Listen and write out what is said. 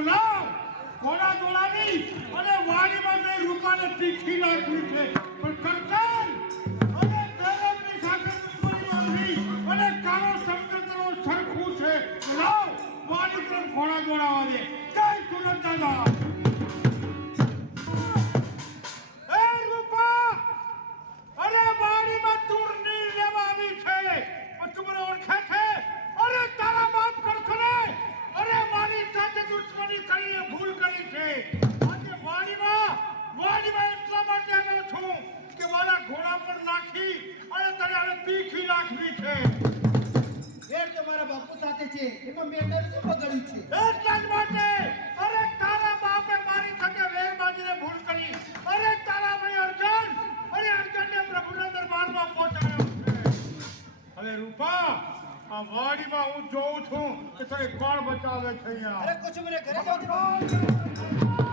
લાવ ઘોડા દોડાવી અને વાડીમાં જઈ રૂપાને તીખી નાખવી છે પણ કરતા અને દરબની સાથે દુશ્મની બાંધી અને કાળો સમજતરો સરખું છે લાવ વાડી તરફ ઘોડા દોડાવા દે જય સુરત દાદા એમાં મેં તારું શું બગાડ્યું છે? એટલા જ માટે અરે તારા બાપે મારી સાથે વેર બાંધીને ભૂલ કરી અરે તારા ભાઈ અર્જુન અરે અર્જુનને પ્રભુના દરબારમાં પહોંચાડ્યો છે હવે રૂપા આ વાડીમાં હું જોઉં છું કે તને કોણ બચાવે છે અહીંયા અરે કુછ મને ઘરે જાવ